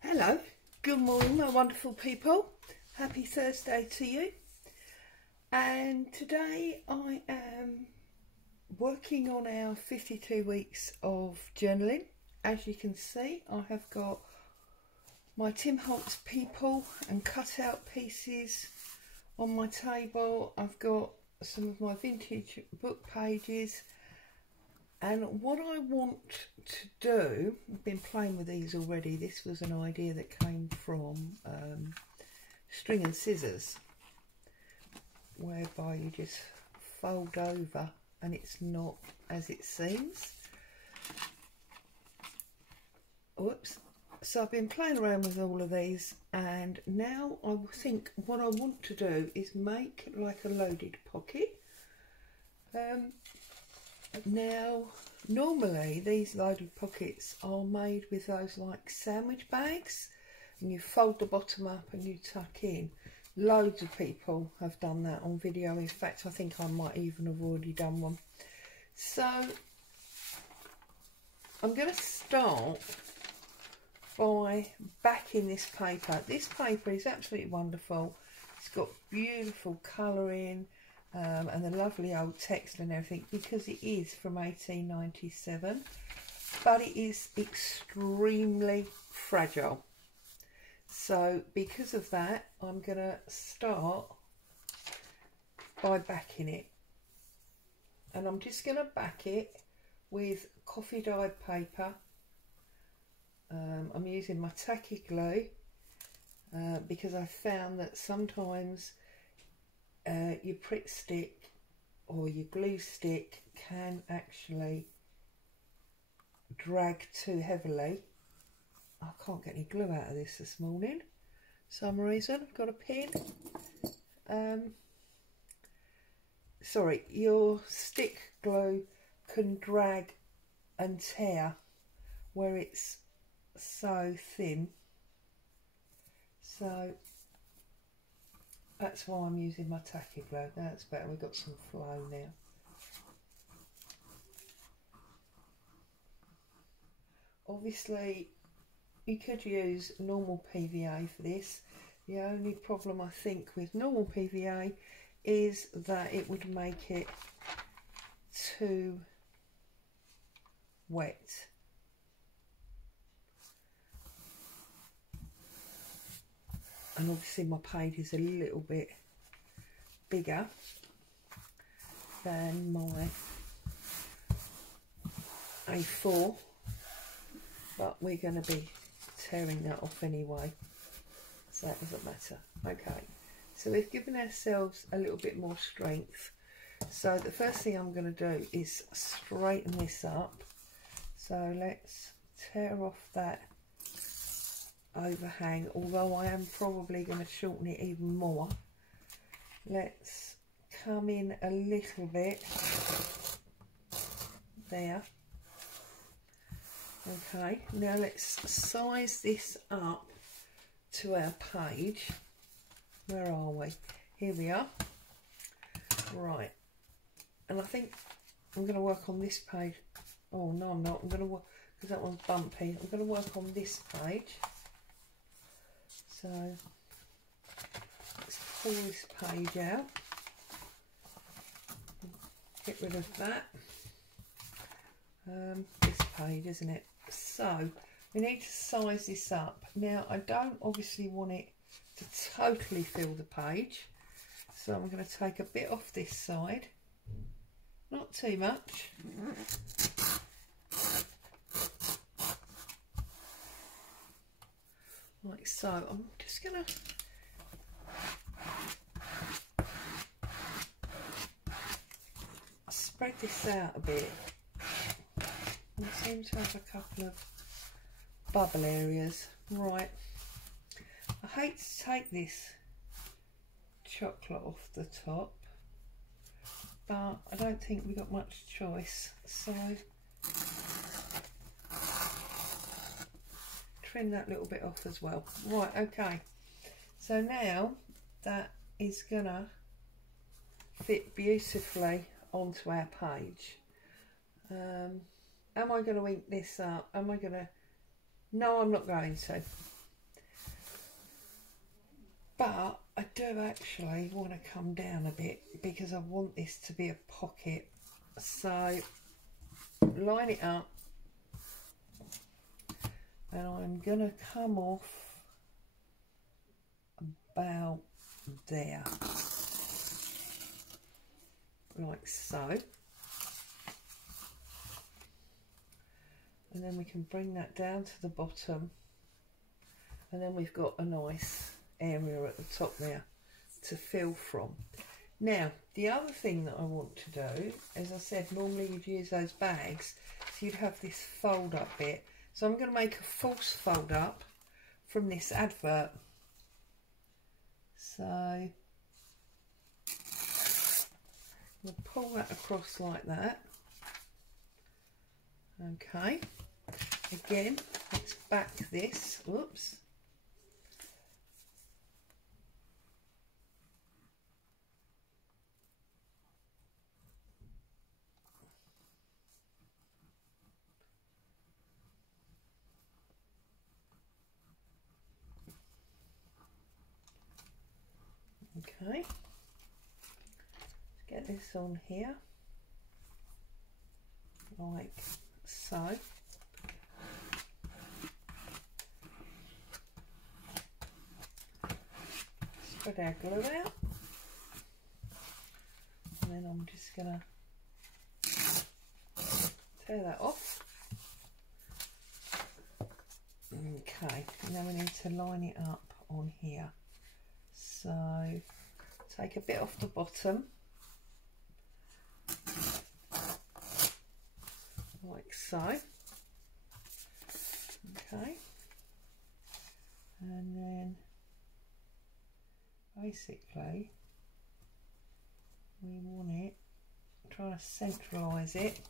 Hello, good morning my wonderful people. Happy Thursday to you. And today I am working on our 52 weeks of journaling. As you can see, I have got my Tim Holtz people and cut out pieces on my table. I've got some of my vintage book pages. And what I want to do, I've been playing with these already. This was an idea that came from string and scissors, whereby you just fold over and it's not as it seems. Whoops. So I've been playing around with all of these, and now I think what I want to do is make like a loaded pocket. Now, normally these loaded pockets are made with those like sandwich bags, and you fold the bottom up and you tuck in. Loads of people have done that on video. In fact, I think I might even have already done one. So I'm going to start by backing this paper. This paper is absolutely wonderful. It's got beautiful colouring. And the lovely old text and everything, because it is from 1897, but it is extremely fragile. So because of that, I'm going to start by backing it, and I'm just going to back it with coffee dyed paper. I'm using my tacky glue because I found that sometimes your Pritt stick or your glue stick can actually drag too heavily. I can't get any glue out of this morning for some reason. I've got a pin. Sorry, your stick glue can drag and tear where it's so thin. So that's why I'm using my tacky glue. That's better, we've got some flow now. Obviously, you could use normal PVA for this. The only problem I think with normal PVA is that it would make it too wet. And obviously my page is a little bit bigger than my A4, but we're going to be tearing that off anyway, so that doesn't matter. Okay, so we've given ourselves a little bit more strength. So the first thing I'm going to do is straighten this up. So let's tear off that overhang, although I am probably going to shorten it even more. Let's come in a little bit there. Okay, now let's size this up to our page. Where are we? Here we are. Right, and I think I'm going to work on this page. Oh no, I'm not. I'm going to work, because that one's bumpy. I'm going to work on this page. So let's pull this page out, get rid of that. This page, isn't it? So we need to size this up. Now I don't obviously want it to totally fill the page, so I'm going to take a bit off this side, not too much. Like so. I'm just going to spread this out a bit. I seem to have a couple of bubble areas. Right, I hate to take this chocolate off the top, but I don't think we've got much choice, so trim that little bit off as well. Right, okay, so now that is gonna fit beautifully onto our page. Am I going to ink this up? Am I going to? No, I'm not going to. But I do actually want to come down a bit because I want this to be a pocket. So line it up, and I'm going to come off about there, like so. And then we can bring that down to the bottom, and then we've got a nice area at the top there to fill from. Now, the other thing that I want to do, as I said, normally you'd use those bags, so you'd have this fold up bit. So I'm going to make a false fold up from this advert. So we'll pull that across like that. Okay, again, let's back this. Whoops. Okay, let's get this on here, like so. Spread our glue out, and then I'm just going to tear that off. Okay, and then we need to line it up on here. So take a bit off the bottom, like so. Okay, and then basically we want it, try to centralise it.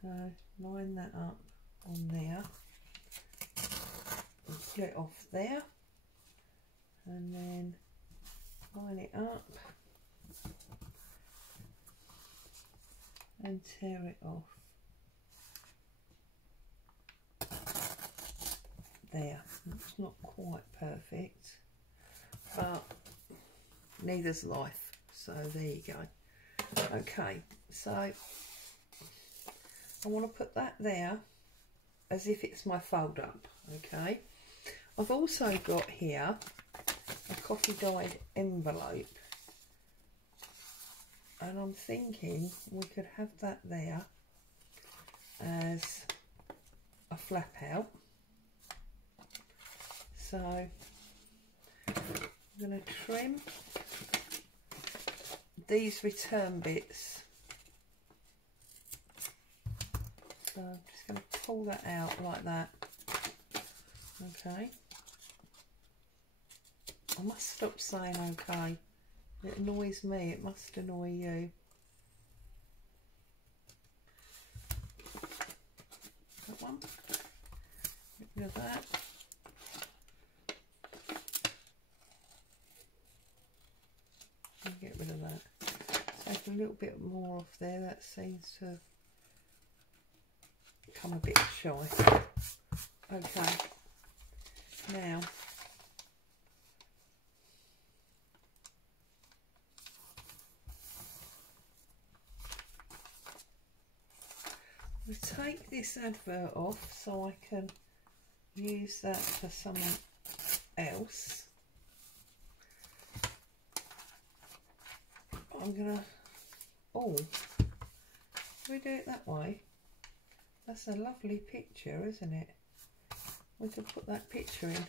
So line that up on there, and split off there. And then line it up and tear it off there. It's not quite perfect, but neither's life, so there you go. Okay, so I want to put that there as if it's my fold up. Okay, I've also got here a coffee dyed envelope, and I'm thinking we could have that there as a flap out. So I'm going to trim these return bits. So I'm just going to pull that out like that. Okay. I must stop saying okay. It annoys me. It must annoy you. That one. Get rid of that. And get rid of that. Take a little bit more off there. That seems to come a bit shy. Okay. Now, we take this advert off so I can use that for something else. I'm gonna, oh, we do it that way. That's a lovely picture, isn't it? We could put that picture in.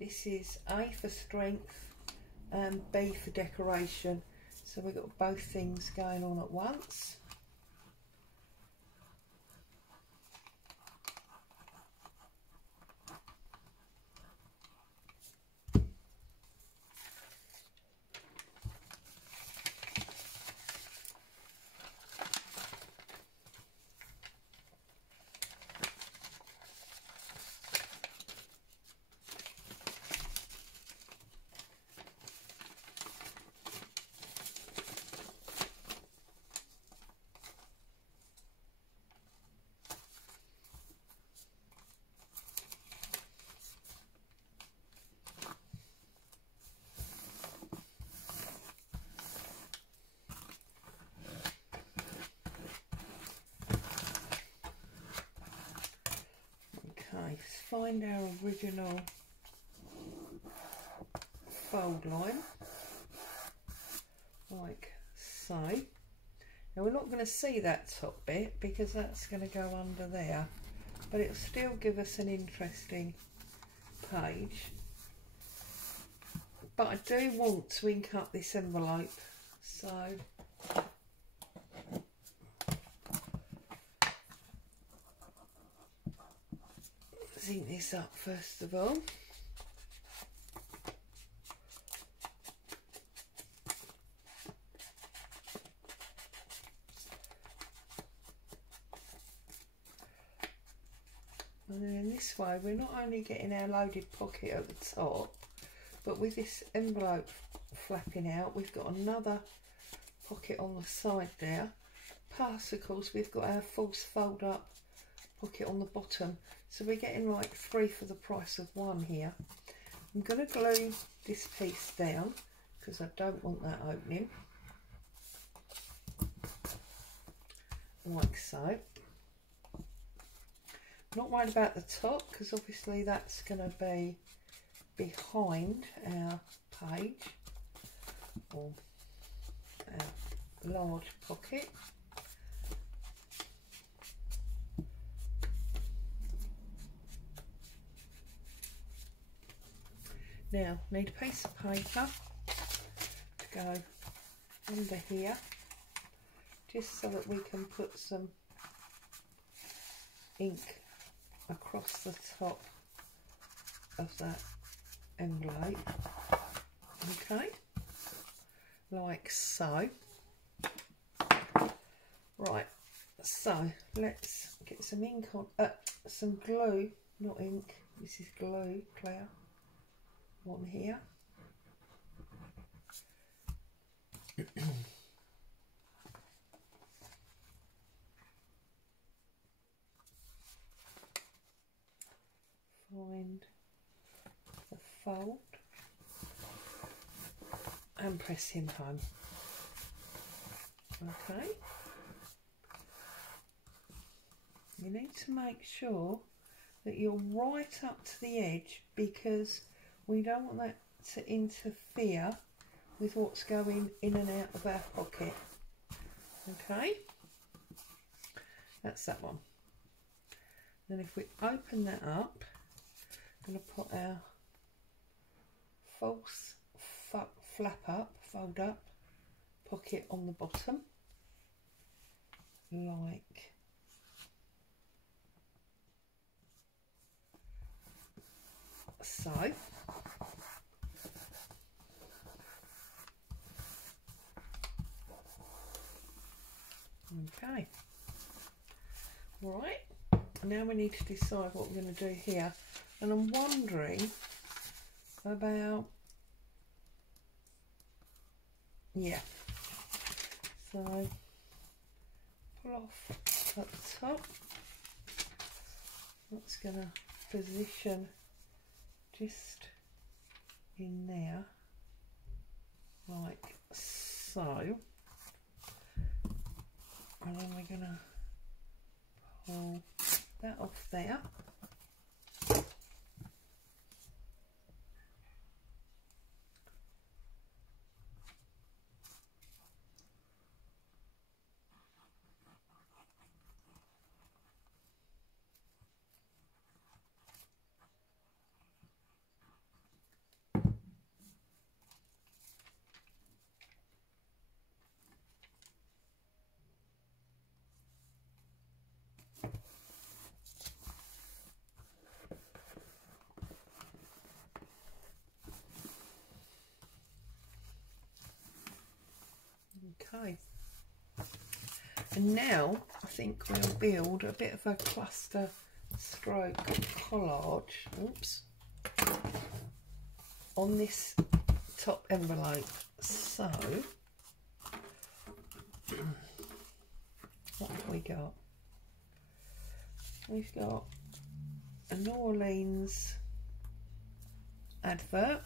This is A for strength and B for decoration, so we've got both things going on at once. find our original fold line, like so. Now we're not going to see that top bit because that's going to go under there, but it'll still give us an interesting page. But I do want to ink up this envelope, so let's ink this up first of all. And then in this way we're not only getting our loaded pocket at the top, but with this envelope flapping out, we've got another pocket on the side there. Plus, of course, we've got our false fold up pocket on the bottom. So we're getting like 3 for the price of 1 here. I'm going to glue this piece down because I don't want that opening. Like so. Not worried about the top because obviously that's going to be behind our page or our large pocket. Now need a piece of paper to go under here just so that we can put some ink across the top of that envelope, okay, like so. Right, so let's get some ink on, some glue, not ink, this is glue, Claire, on here. Find the fold and press him home. Okay, you need to make sure that you're right up to the edge because we don't want that to interfere with what's going in and out of our pocket. Okay, that's that one. Then if we open that up, I'm going to put our false flap up, fold up pocket on the bottom, like so. Okay, right, now we need to decide what we're going to do here, and I'm wondering about, yeah, so pull off at the top. That's going to position just in there like so, and then we're going to pull that off there. Okay, and now I think we'll build a bit of a cluster stroke collage, oops, on this top envelope. So what have we got? We've got a New Orleans advert,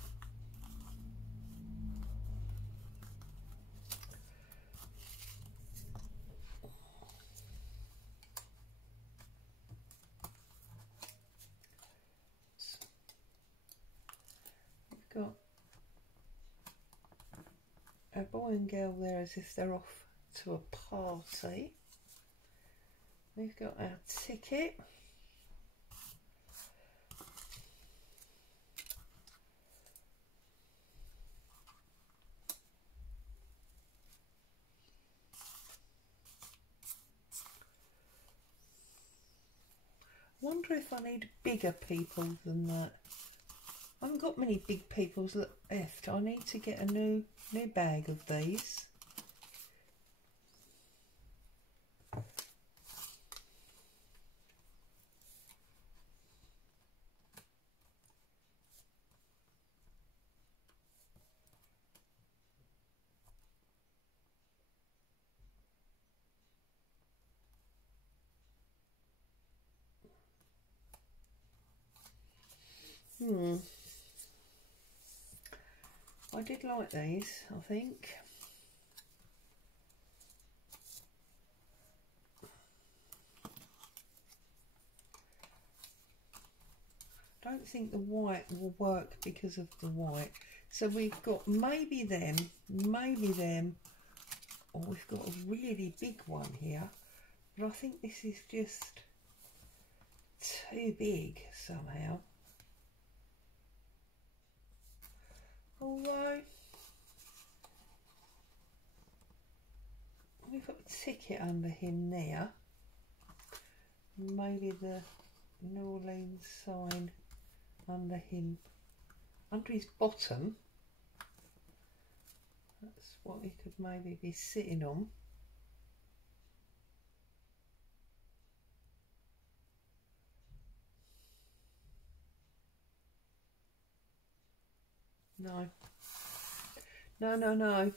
So boy and girl there as if they're off to a party. We've got our ticket. I wonder if I need bigger people than that. I haven't got many big peoples left. I need to get a new bag of these. I did like these, I think. I don't think the white will work because of the white. So we've got maybe them, or we've got a really big one here. But I think this is just too big somehow. Although we've got a ticket under him there. Maybe the New Orleans sign under him, under his bottom. That's what he could maybe be sitting on. No. No.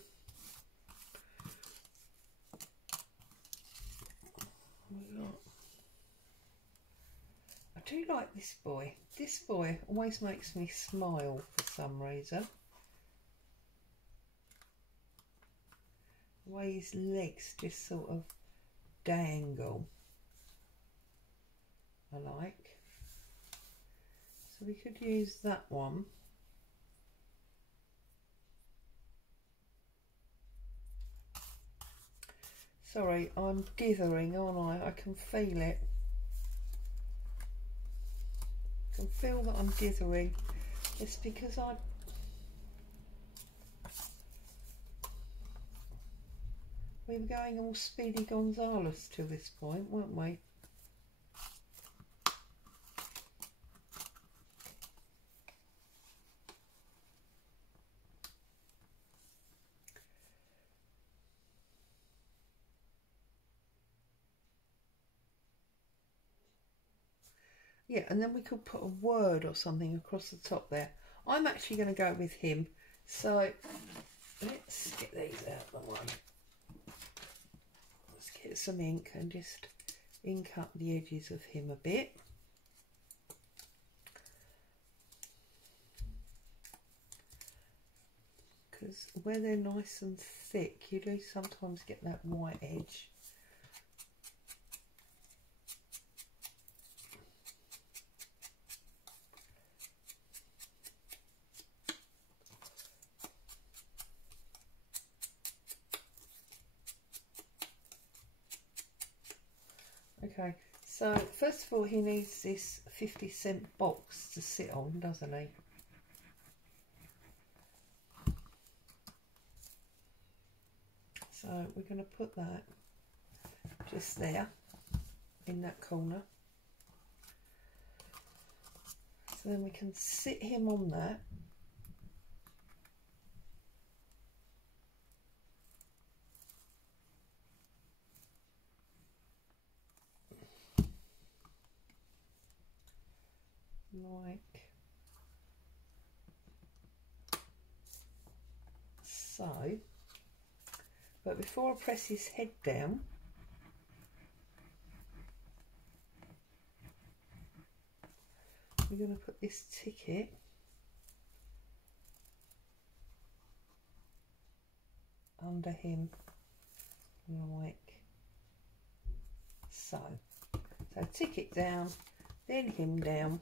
I do like this boy. This boy always makes me smile for some reason. The way his legs just sort of dangle. I like. So we could use that one. Sorry, I'm dithering, aren't I? I can feel it. I can feel that I'm dithering. It's because we were going all Speedy Gonzales to this point, weren't we? Yeah, and then we could put a word or something across the top there. I'm actually going to go with him. So let's get these out of the way. Let's get some ink and just ink up the edges of him a bit. Because where they're nice and thick, you do sometimes get that white edge. Okay, so first of all he needs this 50-cent box to sit on, doesn't he? So we're going to put that just there in that corner. So then we can sit him on that. Like so. But before I press his head down, we're going to put this ticket under him like so. So ticket down, then him down.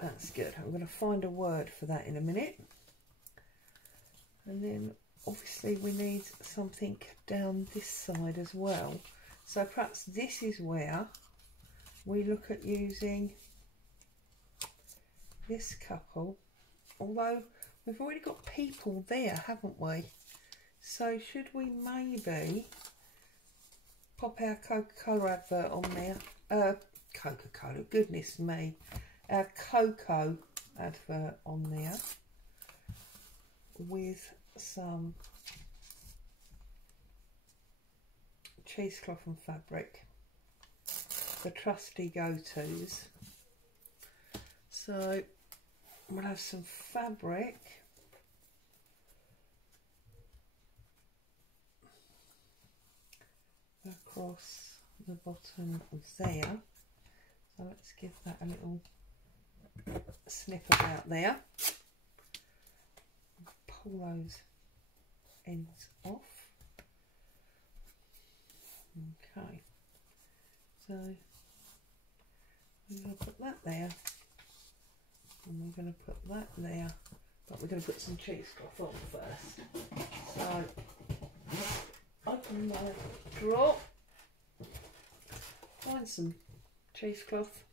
That's good. I'm going to find a word for that in a minute. And then obviously we need something down this side as well. So perhaps this is where we look at using this couple. Although we've already got people there, haven't we? So should we maybe pop our Coca-Cola advert on there? Coca-Cola, goodness me. Our cocoa advert on there with some cheesecloth and fabric, the trusty go-tos. So we'll have some fabric across the bottom of there. So let's give that a little snip about there. Pull those ends off. Okay, so we're going to put that there, and we're going to put that there, but we're going to put some cheesecloth on first. So open my drawer, find some cheesecloth.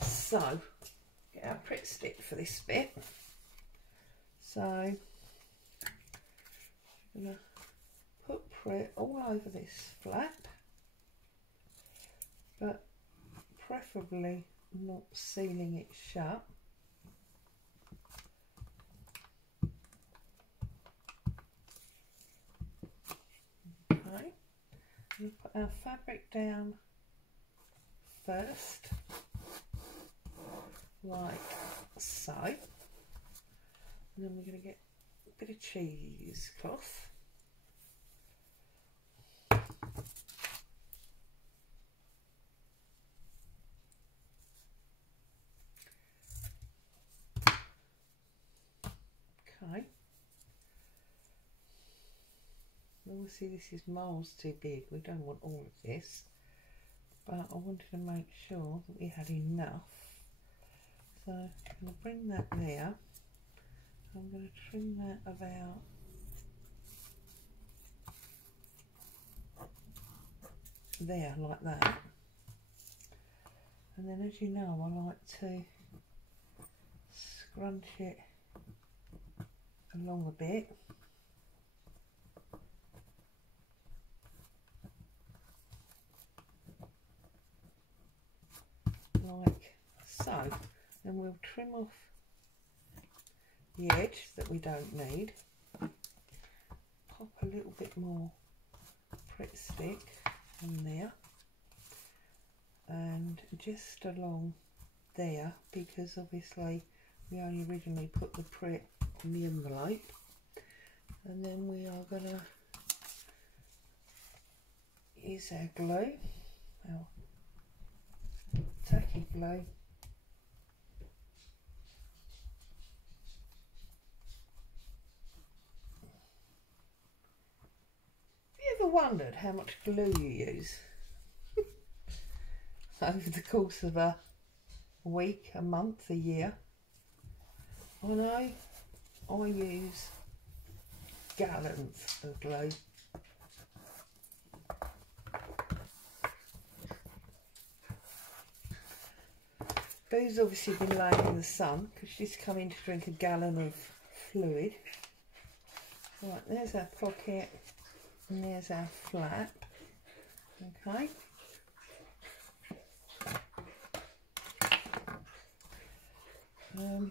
So get our Pritt stick for this bit. So I'm going to put Pritt all over this flap, but preferably not sealing it shut. Okay, we'll put our fabric down first, like so, and then we're going to get a bit of cheesecloth. Okay, obviously this is miles too big, we don't want all of this, but I wanted to make sure that we had enough. So I'm going to bring that there. I'm going to trim that about there, like that. And then, as you know, I like to scrunch it along a bit. Like so. Then we'll trim off the edge that we don't need. Pop a little bit more Pritt stick on there. And just along there, because obviously we only originally put the Pritt on the envelope. And then we are going to use our glue, our tacky glue. Have you ever wondered how much glue you use over the course of a week, a month, a year? I know I use gallons of glue. Boo's obviously been laying in the sun because she's come in to drink a gallon of fluid. Right, there's our pocket and there's our flap. Okay.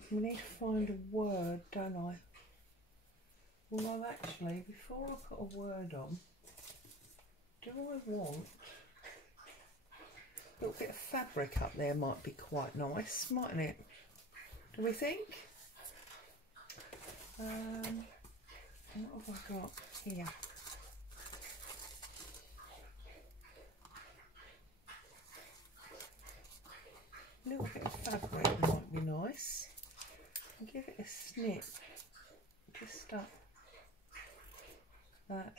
We need to find a word, don't I? Although actually, before I put a word on, do I want a little bit of fabric up there? Might be quite nice, mightn't it? Do we think? What have I got here? A little bit of fabric might be nice. I'll give it a snip just up that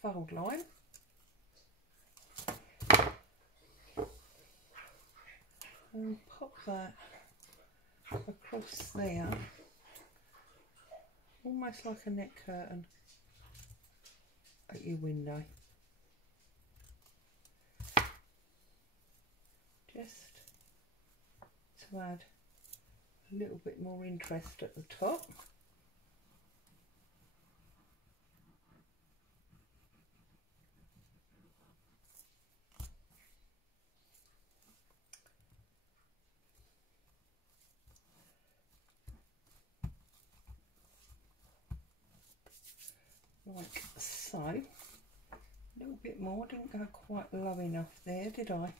fold line. and pop that across there, almost like a neck curtain at your window. Just to add a little bit more interest at the top. Like so. A little bit more, didn't go quite low enough there, did I?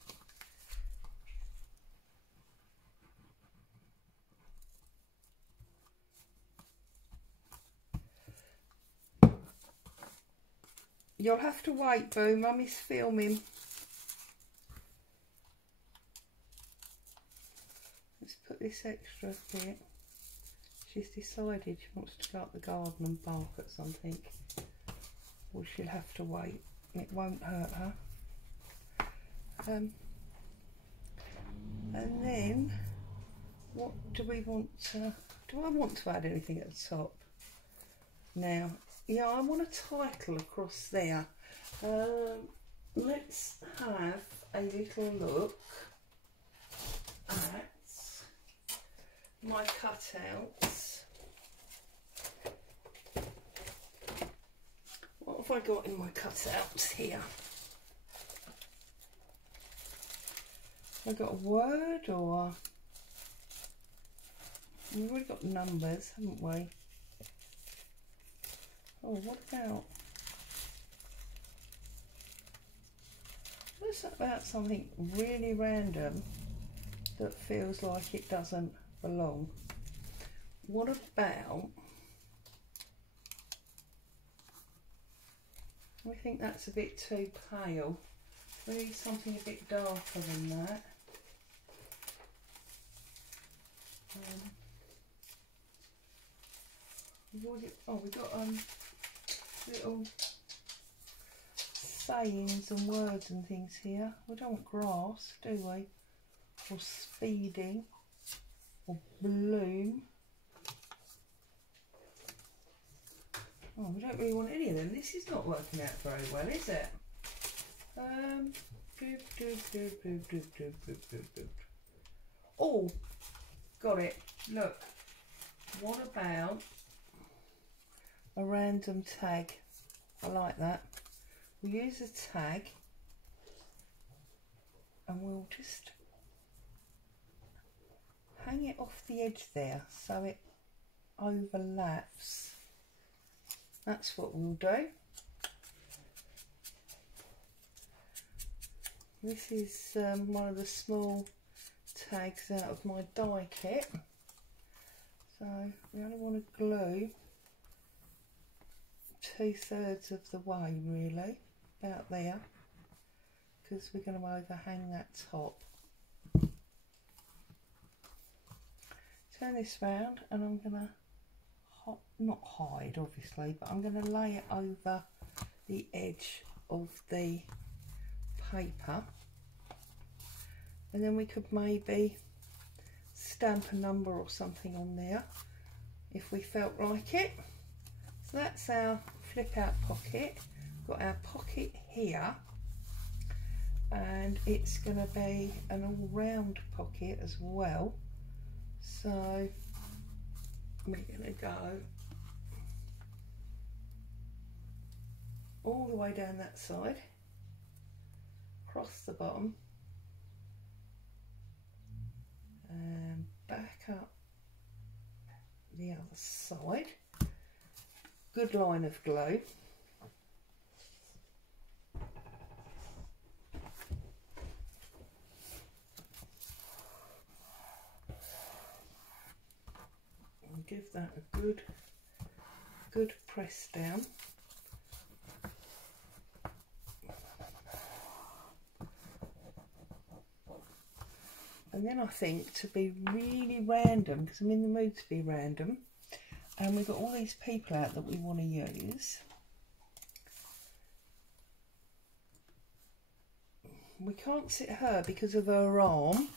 You'll have to wait, Boo, Mummy's filming. Let's put this extra bit. She's decided she wants to go up the garden and bark at something. Well, she'll have to wait. It won't hurt her. And then, what do we want to... Do I want to add anything at the top? Now, yeah, I want a title across there. Let's have a little look at my cutouts. What have I got in my cutouts here? Have I got a word, or we've already got numbers, haven't we? Oh, what about something really random that feels like it doesn't belong? What about, I think that's a bit too pale. We need something a bit darker than that. We've got little sayings and words and things here. We don't want grass, do we? Or speeding, or bloom. Oh, we don't really want any of them. This is not working out very well, is it? Oh, got it. Look, what about a random tag? I like that. We'll use a tag and we'll just hang it off the edge there so it overlaps. That's what we'll do. This is one of the small tags out of my die kit. So we only want to glue 2/3 of the way, really, about there, because we're going to overhang that top. Turn this round and I'm going to not hide, obviously, but I'm going to lay it over the edge of the paper, and then we could maybe stamp a number or something on there if we felt like it. So that's our flip out pocket. Got our pocket here, and it's going to be an all round pocket as well. So we're going to go all the way down that side, across the bottom, and back up the other side. Good line of glue. And give that a good press down. And then I think, to be really random, because I'm in the mood to be random, and we've got all these people out that we want to use, we can't sit her because of her arm,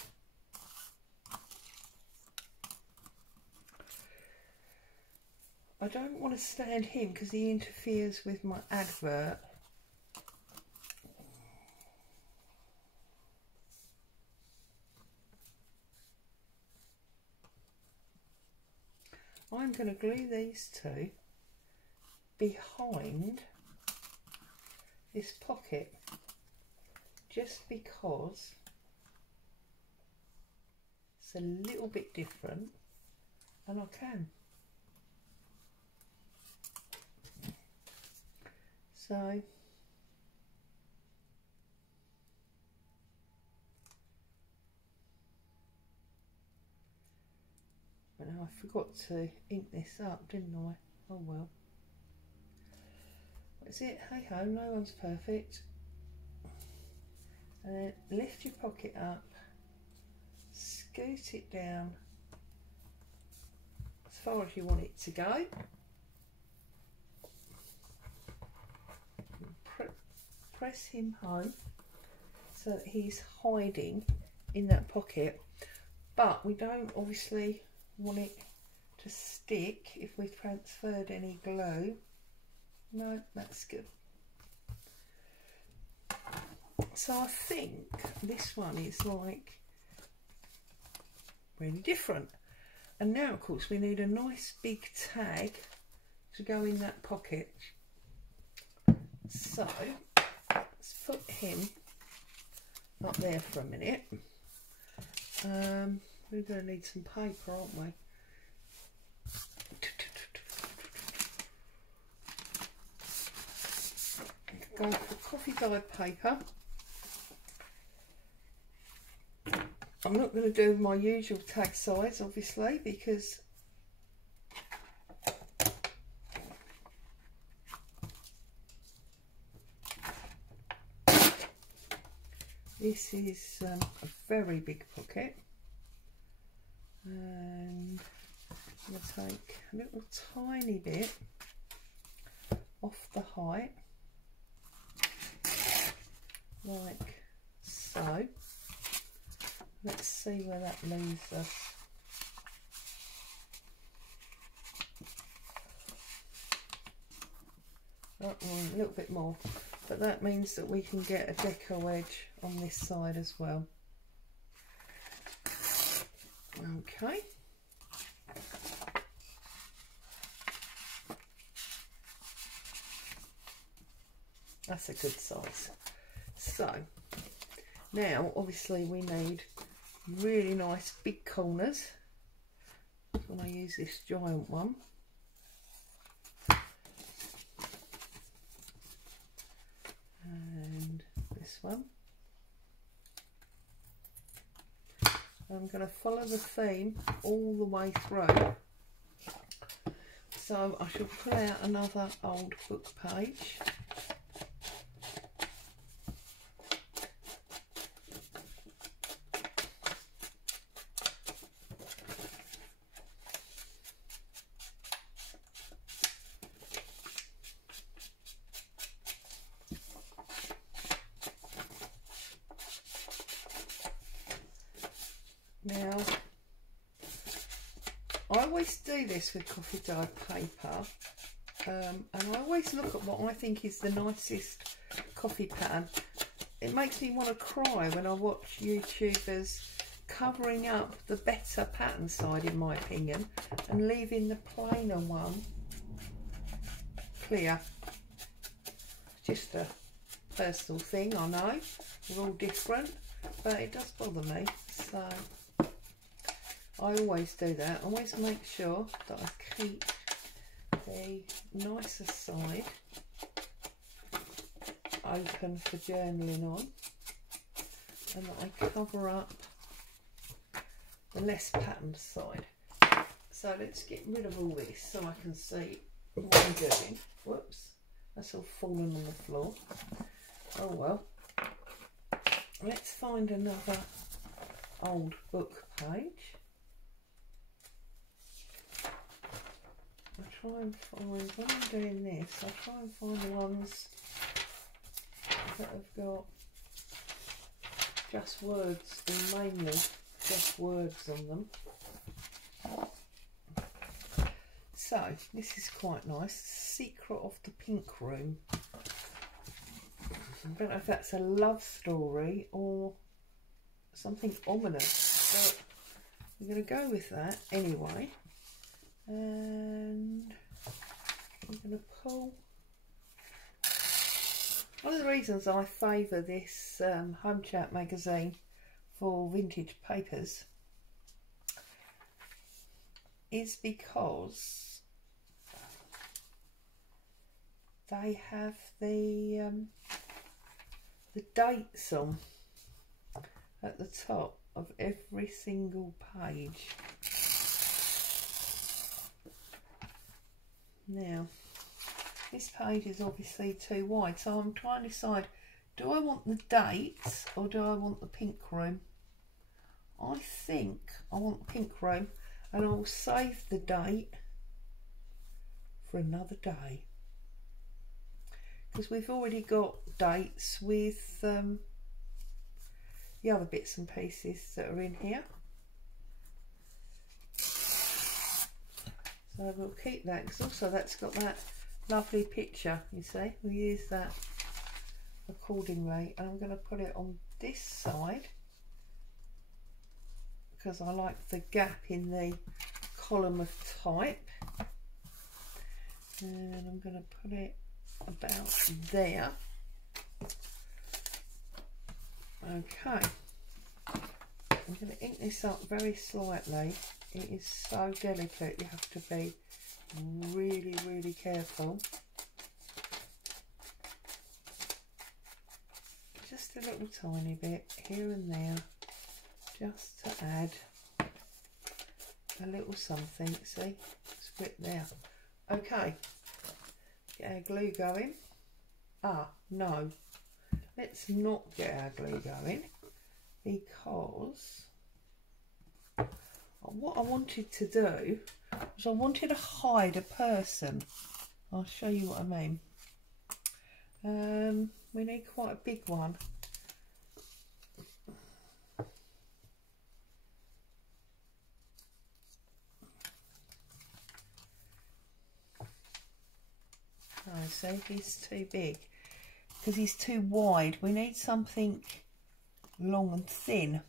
I don't want to stand him because he interferes with my advert. I'm going to glue these two behind this pocket just because it's a little bit different and I can. So now I forgot to ink this up, didn't I? Oh well. That's it. Hey ho, no one's perfect. And then lift your pocket up, scoot it down as far as you want it to go. Press him home so that he's hiding in that pocket, but we don't obviously want it to stick if we've transferred any glue. No, that's good. So I think this one is like really different. And now of course we need a nice big tag to go in that pocket. So let's put him up there for a minute. We're going to need some paper, aren't we? Go for coffee dyed paper. I'm not going to do my usual tag size, obviously, because this is a very big pocket, and I'm going to take a little tiny bit off the height, like so. Let's see where that leaves us. Oh, a little bit more, but that means that we can get a deco edge on this side as well. Okay. That's a good size. So now obviously we need really nice big corners. When I use this giant one, and this one, I'm going to follow the theme all the way through. So I shall pull out another old book page. Now, I always do this with coffee dyed paper, and I always look at what I think is the nicest coffee pattern. It makes me want to cry when I watch YouTubers covering up the better pattern side, in my opinion, and leaving the plainer one clear. Just a personal thing, I know, we're all different, but it does bother me, so I always do that. I always make sure that I keep the nicer side open for journaling on, and that I cover up the less patterned side. So let's get rid of all this so I can see what I'm doing. Whoops, that's all fallen on the floor. Oh well. Let's find another old book page. I try and find, when I'm doing this, I try and find the ones that have got just words, and mainly just words on them. So this is quite nice. Secret of the Pink Room. I don't know if that's a love story or something ominous, but we're going to go with that anyway. And I'm going to pull. One of the reasons I favour this Home Chat magazine for vintage papers is because they have the dates on at the top of every single page. Now, this page is obviously too wide, so I'm trying to decide, do I want the dates or do I want the Pink Room? I think I want the Pink Room, and I'll save the date for another day, because we've already got dates with the other bits and pieces that are in here. So we'll keep that, because also that's got that lovely picture, you see. We'll use that accordingly. And I'm going to put it on this side because I like the gap in the column of type. And I'm going to put it about there. Okay. I'm going to ink this up very slightly. It is so delicate, you have to be really, really careful. Just a little tiny bit here and there, just to add a little something. See, split there. Okay, get our glue going. Ah, no, let's not get our glue going, because what I wanted to do was I wanted to hide a person. I'll show you what I mean. We need quite a big one. Oh, see, he's too big because he's too wide. We need something long and thin.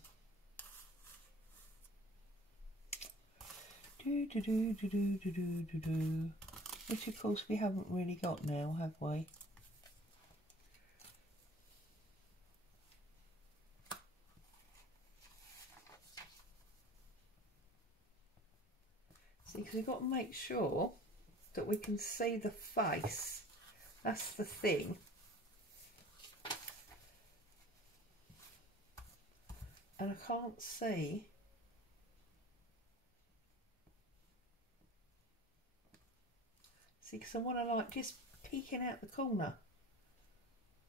Which of course we haven't really got now, have we? See, because we've got to make sure that we can see the face. That's the thing. And I can't see. See, because I want to like just peeking out the corner,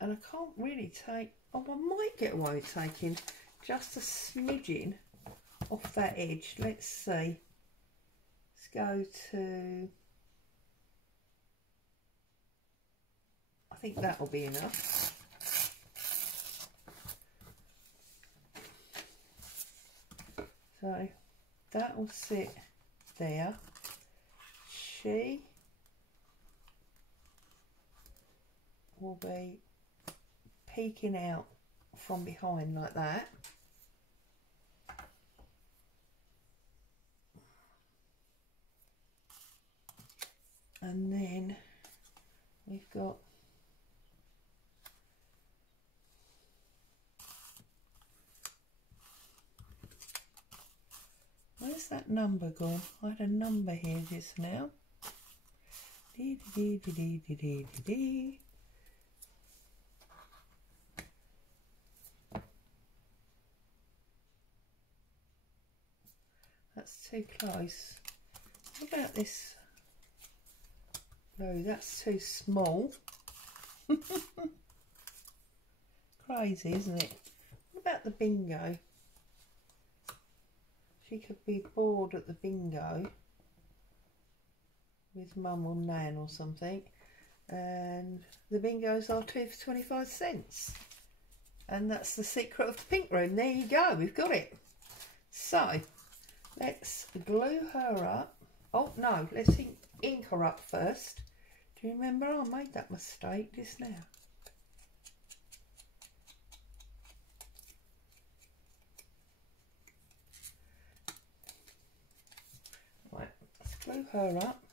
and I can't really take. Oh, I might get away with taking just a smidgen off that edge. Let's see. Let's go to. I think that will be enough. So that will sit there. She will be peeking out from behind like that. And then we've got where's that number gone? I had a number here just now. Dee dee dee dee dee dee dee dee. That's too close. What about this? No, that's too small. Crazy, isn't it? What about the bingo? She could be bored at the bingo with mum or nan or something, and the bingos are 2 for 25 cents. And that's the secret of the Pink Room. There you go, we've got it. So let's glue her up. Oh no, let's ink ink her up first. Do you remember I made that mistake just now? Right, let's glue her up.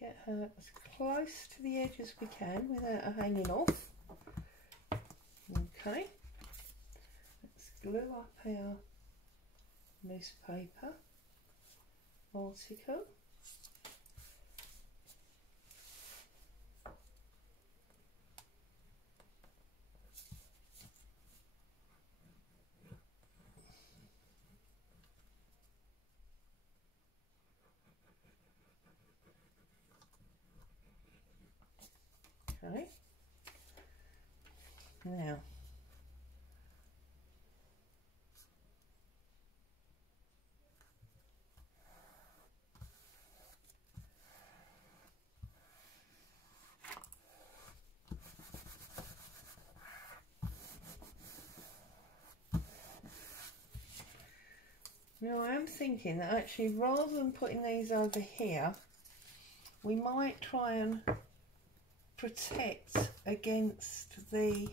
Get her as close to the edge as we can without her hanging off. Okay, let's glue up our newspaper article. Okay, now I am thinking that actually rather than putting these over here, we might try and protect against the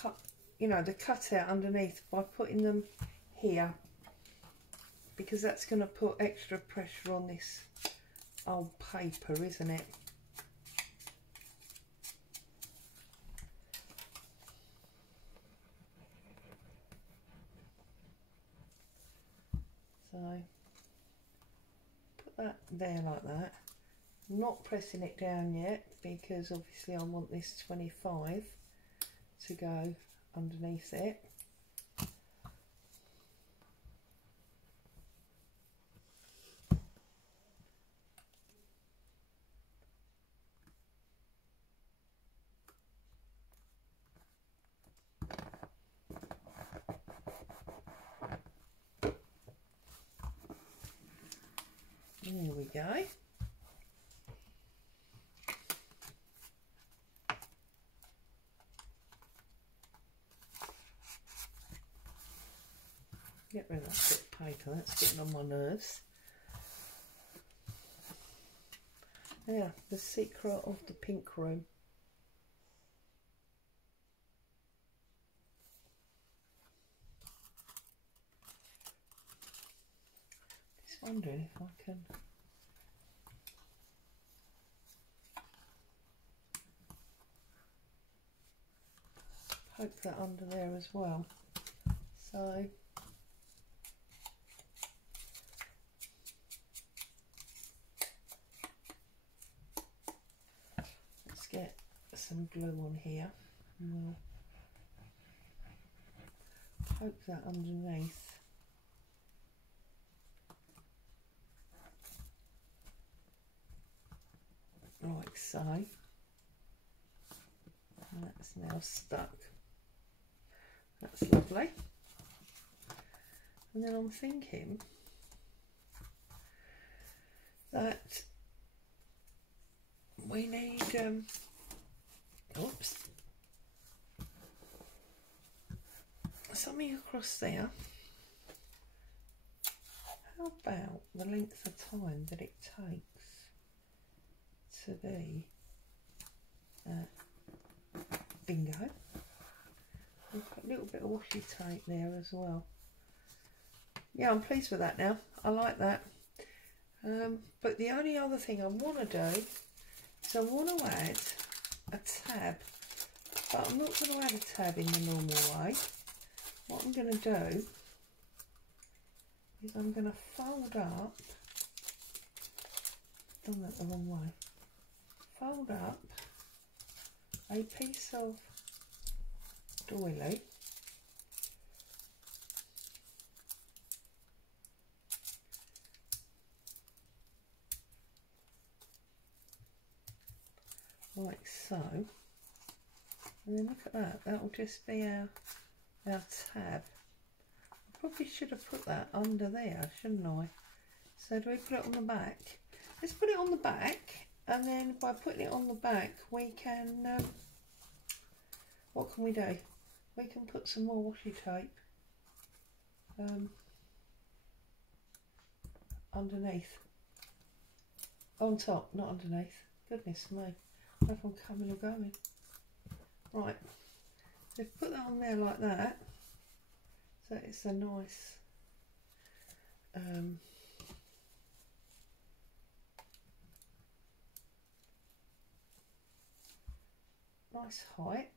cut, the cutout underneath by putting them here, because that's going to put extra pressure on this old paper, isn't it? So put that there like that. I'm not pressing it down yet because obviously I want this 25 to go underneath it. There we go. Get rid of that bit of paper, that's getting on my nerves. Now, the secret of the pink room. Just wondering if I can poke that under there as well. So let's get some glue on here and we'll poke that underneath. Like so. And that's now stuck. That's lovely. And then I'm thinking that we need something across there. How about the length of time that it takes to be bingo? We've got a little bit of washi tape there as well. Yeah, I'm pleased with that now. I like that. But the only other thing I want to do is I want to add a tab, but I'm not going to add a tab in the normal way. What I'm going to do is I'm going to fold up, done that the wrong way, fold up a piece of doily like so. And then look at that, that will just be our tab. I probably should have put that under there, shouldn't I? So do we put it on the back? Let's put it on the back, and then by putting it on the back we can, what can we do? We can put some more washi tape underneath. On top, not underneath. Goodness me, I don't know if I'm coming or going. Right, so put that on there like that, so it's a nice nice height.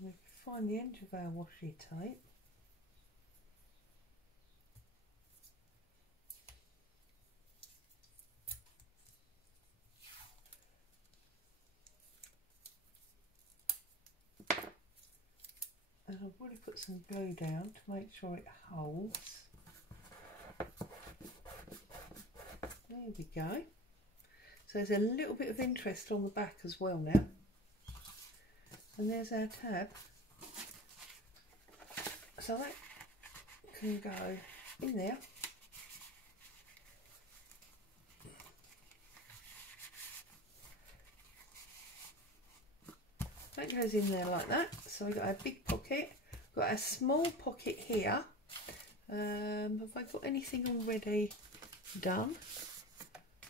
We can find the end of our washi tape. And I've already put some glue down to make sure it holds. There we go. So there's a little bit of interest on the back as well now. And there's our tab. So that can go in there. That goes in there like that. So we've got our big pocket, got a small pocket here. Have I got anything already done?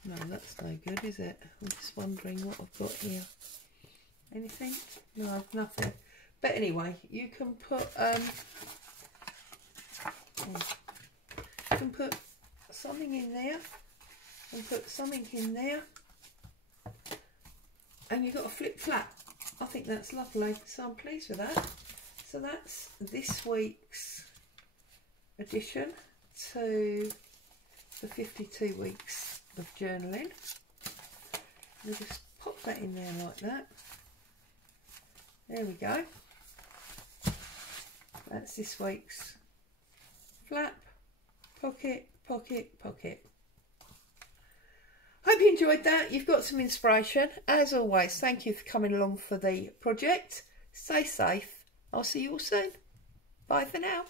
No, that's no good, is it? I'm just wondering what I've got here. Anything? No, nothing. But anyway, you can put something in there, and put something in there, and you've got a flip flap. I think that's lovely, so I'm pleased with that. So that's this week's addition to the 52 weeks of journaling. We'll just pop that in there like that. There we go. That's this week's flap, pocket, pocket, pocket. Hope you enjoyed that. You've got some inspiration. As always, thank you for coming along for the project. Stay safe. I'll see you all soon. Bye for now.